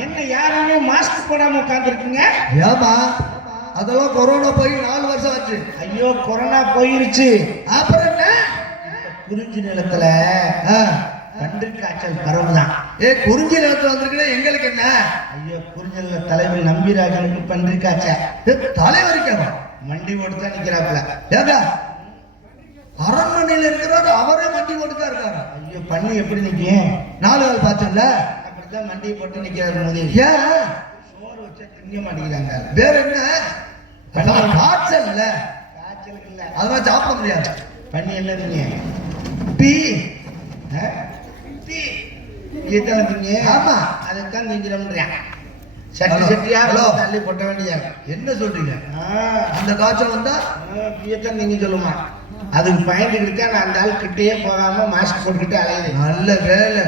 என்ன யாருமே மாஸ்க் போடாம உட்கார்ந்துருக்கீங்க? ஏமா அதெல்லாம் கொரோனா போய் 4 வருஷம் ஆச்சு. ஐயோ கொரோனா போயிருச்சு. அப்புறம் என்ன? குறிஞ்சி நிலத்துல பன்றி காய்ச்சல் பரவுதான். குறிஞ்சி நிலத்துல வந்திருக்கா எங்களுக்கு என்ன? ஐயோ குறிஞ்சி நில தலைவர் நம்பிராஜனுக்கு பன்றி காய்ச்சல். தலைவருக்கா மண்டி ஓட்டு தான் நிக்கிறாப்புல. ஏதா அரண்மனையில இருக்கிறாரு, அவரே மண்டி ஓட்டுக்கா இருக்காரு. ஐயோ பண்ணி எப்படி நிக்கும்? 4 நாள் பார்த்தல அப்படித்தான் மண்டி போட்டு நிக்கிறாரு மோதி. ஏன் சோறு வச்சா திங்க மாட்டேங்கிறாங்க. வேற என்ன? காய்ச்சல் இல்ல, காய்ச்சல் இல்ல, அதெல்லாம் சாப்பிட முடியாது. பண்ணி என்ன நீங்க டீ டீ இதெல்லாம் திங்க. ஆமா அதைத்தான் திங்கிறோம்ன்றான். சட்டி சட்டியா தள்ளி கொட்ட வேண்டியது. என்ன சொல்றீங்க? அந்த காய்ச்சல் வந்தா டீயத்தான் திங்க சொல்லுமா. அதுக்கு பயந்துக்கிட்டு நான் அந்த ஆள் கிட்டேயே போகாம மாஸ்க் போட்டுக்கிட்டு அலையுது. நல்ல வேலை.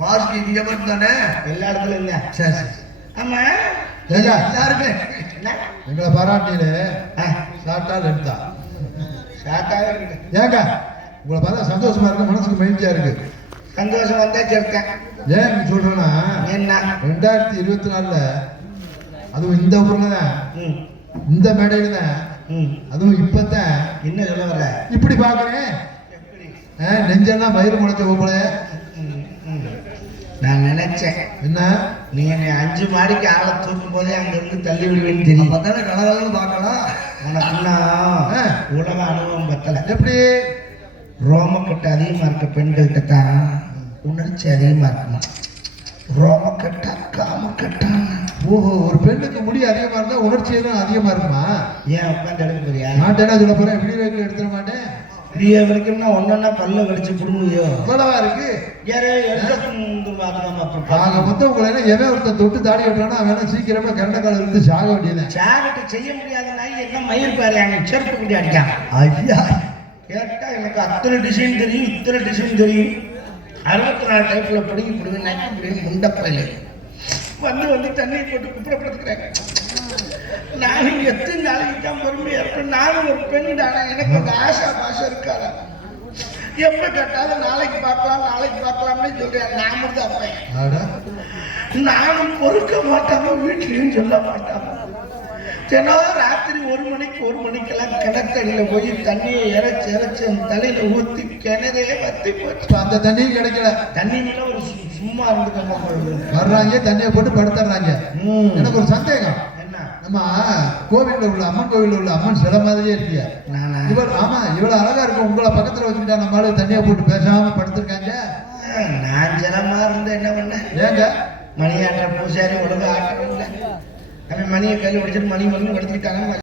மாஸ்க் இங்க மட்டும் தானே, எல்லா இடத்துல இல்ல. சரி சரி. ஆமா எல்லாருமே என்ன எங்களை பாராட்டியில சாப்பிட்டால் எடுத்தா ஷாக்காக இருக்கு. ஏங்க உங்களை பார்த்தா சந்தோஷமா இருக்கு, மனசுக்கு மகிழ்ச்சியா இருக்கு. சந்தோஷம் வந்தா சேர்த்தேன். ஏன் நீ சொல்றேன்னா என்ன 2024 அதுவும் இந்த ஊர்ல தான், ம் இந்த மேடையில தான், ம் அதுவும் இப்பதான் என்ன சொல்ல வர இப்படி பாக்குறேன். எப்படி நெஞ்செல்லாம் மயிறு முளைச்ச போல. நான் நினைச்சேன் என்ன நீ என்னை 5 மாடிக்கு ஆளை தூக்கும் போதே அங்க இருந்து தள்ளி விடுவேன்னு தெரியும். பார்த்தாலே கலகலன்னு பார்க்கலாம். உனக்குன்னா உலக அனுபவம் பத்தல. எப்படி ரோமக்கட்டு அதிகமா இருக்க பெண்கள்கிட்ட தான் உணர்ச்சி அதிகமா இருக்கணும். ரோமக்கட்டா காமக்கட்டா. ஓஹோ, ஒரு பெண்ணுக்கு முடி அதிகமா இருந்தா உணர்ச்சி எதுவும் அதிகமா இருக்குமா? ஏன் உட்காந்து எடுக்க போறியா? நான் என்ன சொல்ல போறேன், இப்படி வைக்க எடுத்துட மாட்டேன். இப்படியே வரைக்கும்னா ஒன்னொன்னா பல்ல கடிச்சு குடும்பியோ இவ்வளவா இருக்கு. ஆக மொத்தம் உங்களை என்ன எவன் ஒருத்தன் தொட்டு தாடி விட்டுறானா அவன் சீக்கிரமா கரண்டக்கால இருந்து சாக வேண்டியது. சாகட்டு செய்ய முடியாத நாய் என்ன மயிர் பாரு அங்க செருப்பு குடி அடிக்கான். ஐயா கேட்டா எனக்கு அத்தனை டிசைன் தெரியும், இத்தனை டிசைன் தெரியும், 64 டைப்ல பிடிங்கி பிடிங்க நக்கி பிடிங்கி முண்டப்பையில வந்து வந்து தண்ணியை போட்டு குப்புறப்படுத்துக்கிறாங்க. நானும் எத்தனை நாளைக்கு தான் பொறுமையா இருப்பேன். நானும் ஒரு பெண் தானே, எனக்கு அந்த ஆசா பாசம் இருக்காதா? எப்ப கேட்டாலும் நாளைக்கு பார்க்கலாம் நாளைக்கு பார்க்கலாம்னு சொல்றேன். நான் மட்டும் அப்பேன் நானும் பொறுக்க மாட்டாம வீட்லயும் சொல்ல மாட்டாம தினம் ராத்திரி 1 மணிக்கெல்லாம் கிணத்தடியில போய் தண்ணியை இறைச்சி அந்த தலையில ஊத்தி கிணறே வத்தி போச்சு. அந்த தண்ணியும் கிடைக்கல. தண்ணி மேல ஒரு சும்மா இருந்து வர்றாங்க, தண்ணியை போட்டு படுத்துறாங்க. எனக்கு ஒரு சந்தேகம். என்ன நம்ம கோவில்ல உள்ள அம்மன் கோவில்ல உள்ள அம்மன் சில மாதிரியே இருக்கியா? இவள் ஆமா இவ்வளவு அழகா இருக்கும், உங்களை பக்கத்துல வச்சுக்கிட்டா நம்மளால தண்ணியை போட்டு பேசாம படுத்திருக்காங்க. நான் ஜலமா இருந்து என்ன பண்ண? ஏங்க மணி ஆட்டுற பூசாரி ஒழுங்கா ஆட்டணும் இல்லை. அவன் மணியை கையில் பிடிச்சிட்டு மணி படுத்திருக்காங்க.